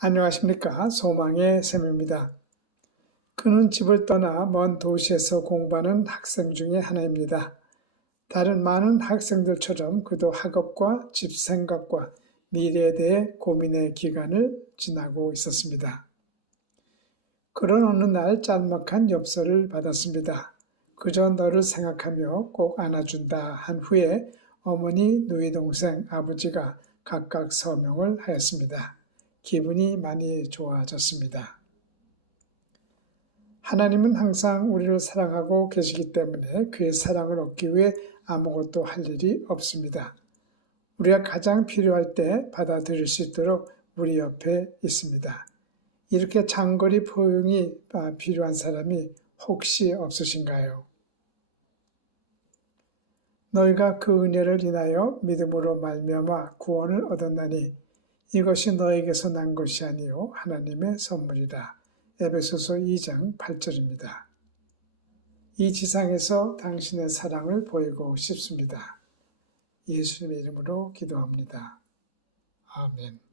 안녕하십니까. 소망의 샘입니다. 그는 집을 떠나 먼 도시에서 공부하는 학생 중에 하나입니다. 다른 많은 학생들처럼 그도 학업과 집 생각과 미래에 대해 고민의 기간을 지나고 있었습니다. 그런 어느 날 짤막한 엽서를 받았습니다. 그저 너를 생각하며 꼭 안아준다 한 후에 어머니, 누이 동생, 아버지가 각각 서명을 하였습니다. 기분이 많이 좋아졌습니다. 하나님은 항상 우리를 사랑하고 계시기 때문에 그의 사랑을 얻기 위해 아무것도 할 일이 없습니다. 우리가 가장 필요할 때 받아들일 수 있도록 우리 옆에 있습니다. 이렇게 장거리 포용이 필요한 사람이 혹시 없으신가요? 너희가 그 은혜를 인하여 믿음으로 말미암아 구원을 얻었나니 이것이 너에게서 난 것이 아니요 하나님의 선물이다. 에베소서 2장 8절입니다. 이 지상에서 당신의 사랑을 보이고 싶습니다. 예수님의 이름으로 기도합니다. 아멘.